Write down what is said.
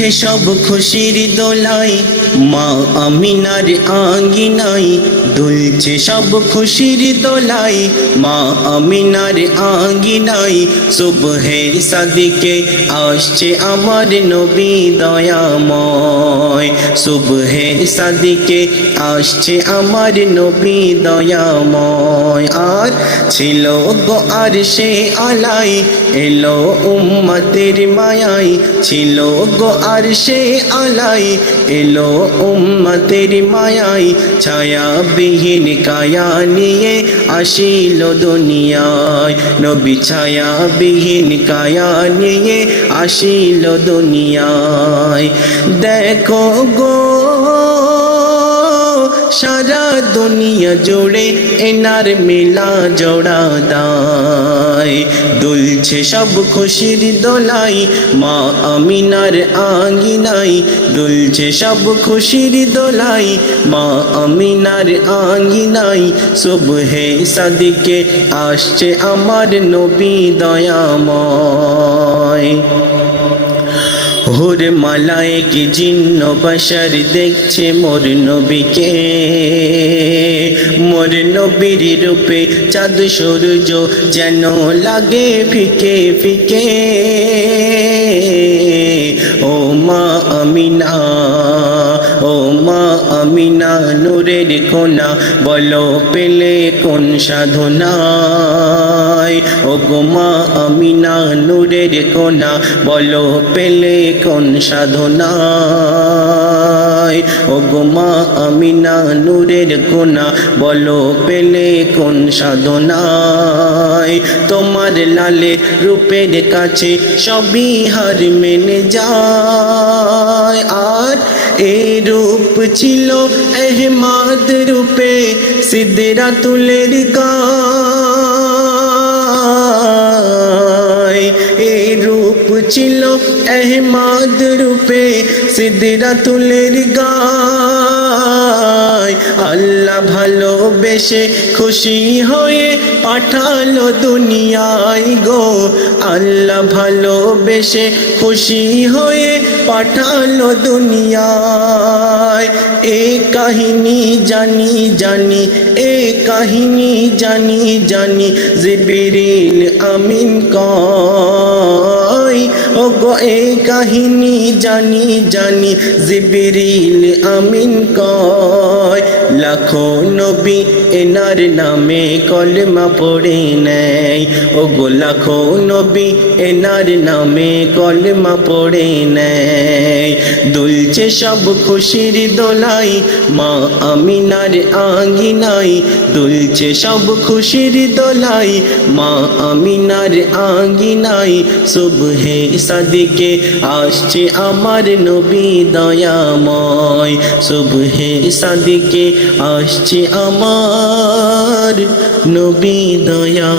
দুলছে সব খুশির দোলাই মা আমিনার আঙ্গিনায়, দুলছে সব খুশির দোলাই মা আমিনার আঙ্গিনায়। সুবহে সাদিকে আসছে আমার নবী দয়াময়, সুবহে সাদিকে আসছে আমার নবী দয়াময়। আর ছিল গো আরশে আলাই এলো উম্মতের মায়ায়, ছিল গো আরশে আলাই এলো উম্মতের মায়ায়। ছায়াবিহীন কায়া নিয়ে আসিল দুনিয়ায়, নবী ছায়াবিহীন কায়া নিয়ে আসিল দুনিয়ায়। দেখো গো সারা দুনিয়া জুড়ে এনার মেলা জোড়া দায়, দুলছে সব খুশির দোলাই মা আমিনার আঙ্গিনায়, দুলছে সব খুশির দোলাই মা আমিনার আঙ্গিনায়। সুবহে সাদিকে আসছে আমার নবী দয়াময়। হুর মালায়েক জিন্ন বশর দেখছে মোর নবীকে, মোর নবীর রূপে চাঁদ সূর্য যেন লাগে ফিকে ফিকে। ও মা আমিনা, ও মা আমিনা নূরের কোনা, বলো পেলে কোন সাধনায়। ও গো মা আমিনা নূরের কোনা, বলো পেলে কোন সাধনায়। ও গো মা আমিনা নূরের কোনা, বলো পেলে কোন সাধনায়। তোমার লালে রূপের কাছে সবই হার মেনে যায়। আর এই রূপ ছিল আহমদ রূপে সিদরাতুলের গায়, এই রূপ ছিল আহমদ রূপে সিদরাতুলের গায়। আল্লাহ ভালোবেসে খুশি হয়ে পাঠালো দুনিয়ায় গো, আল্লাহ ভালোবেসে খুশি হয়ে পাঠালো দুনিয়ায়। এ কাহিনী জানি জানি, এ কাহিনী জানি জানি, জিবরিল আমিন কয়। ও গো এ কাহিনী জানি জানি, জিবরিল আমিন কয়। লাখো নবী এনার নামে কলমা পড়ে নেয়, ও গো লাখো নবী এনার নামে কলমা পড়ে নেয়। দুলছে সব খুশির দোলাই মা আমিনার আঙ্গিনায়, দুলছে সব খুশির দোলাই মা আমিনার আঙ্গিনায়। সুবহে সাদিকে আসছে আমার নবী দয়াময়, সুবহে সাদিকে আসছে আমার নবী দয়াময়।